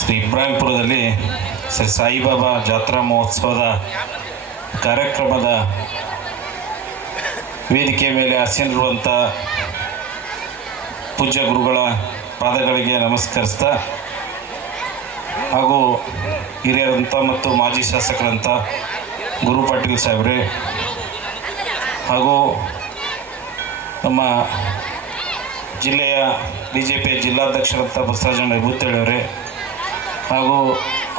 ಶ್ರೀ ಇಬ್ರಾಹಿಂಪುರದಲ್ಲಿ ಶ್ರೀ ಸಾಯಿಬಾಬಾ ಜಾತ್ರಾ ಮಹೋತ್ಸವದ ಕಾರ್ಯಕ್ರಮದ ವೇದಿಕೆ ಮೇಲೆ ಆಸೀನರಿರುವಂಥ ಪೂಜ್ಯ ಗುರುಗಳ ಪಾದಗಳಿಗೆ ನಮಸ್ಕರಿಸ್ತಾ ಹಾಗೂ ಹಿರಿಯರಂಥ ಮತ್ತು ಮಾಜಿ ಶಾಸಕರಂಥ ಗುರು ಪಾಟೀಲ್ ಸಾಹೇಬ್ರೆ ಹಾಗೂ ನಮ್ಮ ಜಿಲ್ಲೆಯ BJP ಜಿಲ್ಲಾಧ್ಯಕ್ಷರಂಥ ಬಸವರಾಜಣ್ಣ ಹೆಬ್ಬುತ್ತೇಳಿಯವರೇ ಹಾಗೂ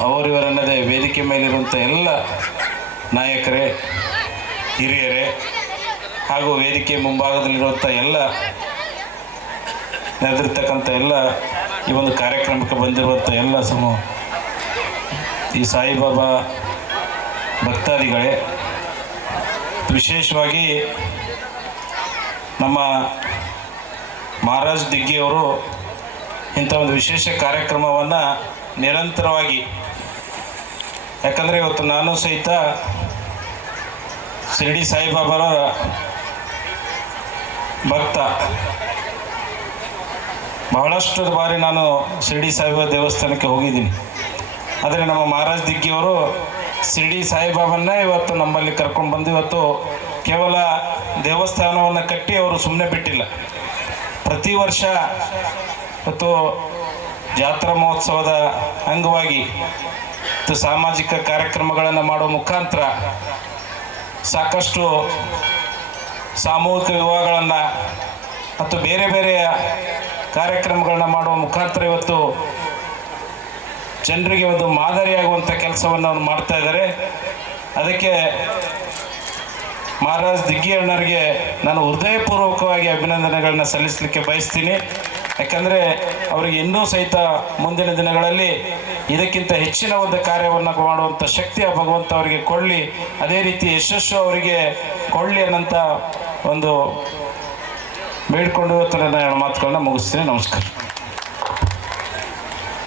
ಅವರಿವರನ್ನದೇ ವೇದಿಕೆ ಮೇಲಿರುವಂಥ ಎಲ್ಲ ನಾಯಕರೇ ಹಿರಿಯರೇ ಹಾಗೂ ವೇದಿಕೆ ಮುಂಭಾಗದಲ್ಲಿರುವಂಥ ಎಲ್ಲ ನೆರೆದಿರ್ತಕ್ಕಂಥ ಎಲ್ಲ ಈ ಒಂದು ಕಾರ್ಯಕ್ರಮಕ್ಕೆ ಬಂದಿರುವಂಥ ಎಲ್ಲ ಈ ಸಾಯಿಬಾಬಾ ಭಕ್ತಾದಿಗಳೇ, ವಿಶೇಷವಾಗಿ ನಮ್ಮ ಮಹಾರಾಜ್ ದಿಗ್ಗಿಯವರು ಇಂಥ ಒಂದು ವಿಶೇಷ ಕಾರ್ಯಕ್ರಮವನ್ನು ನಿರಂತರವಾಗಿ, ಯಾಕಂದರೆ ಇವತ್ತು ನಾನು ಸಹಿತ ಶಿರಡಿ ಸಾಯಿಬಾಬಾರ ಭಕ್ತ. ಬಹಳಷ್ಟು ಬಾರಿ ನಾನು ಶಿರಡಿ ಸಾಯಿಬಾಬಾ ದೇವಸ್ಥಾನಕ್ಕೆ ಹೋಗಿದ್ದೀನಿ. ಆದರೆ ನಮ್ಮ ಮಹಾರಾಜ್ ದಿಗ್ಗಿಯವರು ಶಿರಡಿ ಸಾಯಿಬಾಬನ್ನೇ ಇವತ್ತು ನಮ್ಮಲ್ಲಿ ಕರ್ಕೊಂಡು ಬಂದು ಇವತ್ತು ಕೇವಲ ದೇವಸ್ಥಾನವನ್ನು ಕಟ್ಟಿ ಅವರು ಸುಮ್ಮನೆ ಬಿಟ್ಟಿಲ್ಲ. ಪ್ರತಿ ವರ್ಷ ಇವತ್ತು ಜಾತ್ರಾ ಮಹೋತ್ಸವದ ಅಂಗವಾಗಿ ಸಾಮಾಜಿಕ ಕಾರ್ಯಕ್ರಮಗಳನ್ನು ಮಾಡುವ ಮುಖಾಂತರ ಸಾಕಷ್ಟು ಸಾಮೂಹಿಕ ವಿವಾಹಗಳನ್ನು ಮತ್ತು ಬೇರೆ ಬೇರೆ ಕಾರ್ಯಕ್ರಮಗಳನ್ನ ಮಾಡುವ ಮುಖಾಂತರ ಇವತ್ತು ಜನರಿಗೆ ಒಂದು ಮಾದರಿಯಾಗುವಂಥ ಕೆಲಸವನ್ನು ಅವರು ಮಾಡ್ತಾ ಇದ್ದಾರೆ. ಅದಕ್ಕೆ ಮಹಾರಾಜ್ ದಿಗ್ಗಿ ಅಣ್ಣರಿಗೆ ನಾನು ಹೃದಯಪೂರ್ವಕವಾಗಿ ಅಭಿನಂದನೆಗಳನ್ನ ಸಲ್ಲಿಸಲಿಕ್ಕೆ ಬಯಸ್ತೀನಿ. ಯಾಕಂದರೆ ಅವರಿಗೆ ಇನ್ನೂ ಸಹಿತ ಮುಂದಿನ ದಿನಗಳಲ್ಲಿ ಇದಕ್ಕಿಂತ ಹೆಚ್ಚಿನ ಒಂದು ಕಾರ್ಯವನ್ನು ಮಾಡುವಂಥ ಶಕ್ತಿ ಆ ಭಗವಂತ ಅವರಿಗೆ ಕೊಡಲಿ, ಅದೇ ರೀತಿ ಯಶಸ್ಸು ಅವರಿಗೆ ಕೊಡಲಿ ಅನ್ನೋಂಥ ಒಂದು ಬೇಡ್ಕೊಂಡು ಇವತ್ತು ನನ್ನ ಮಾತುಗಳನ್ನ ಮುಗಿಸ್ತೀನಿ. ನಮಸ್ಕಾರ.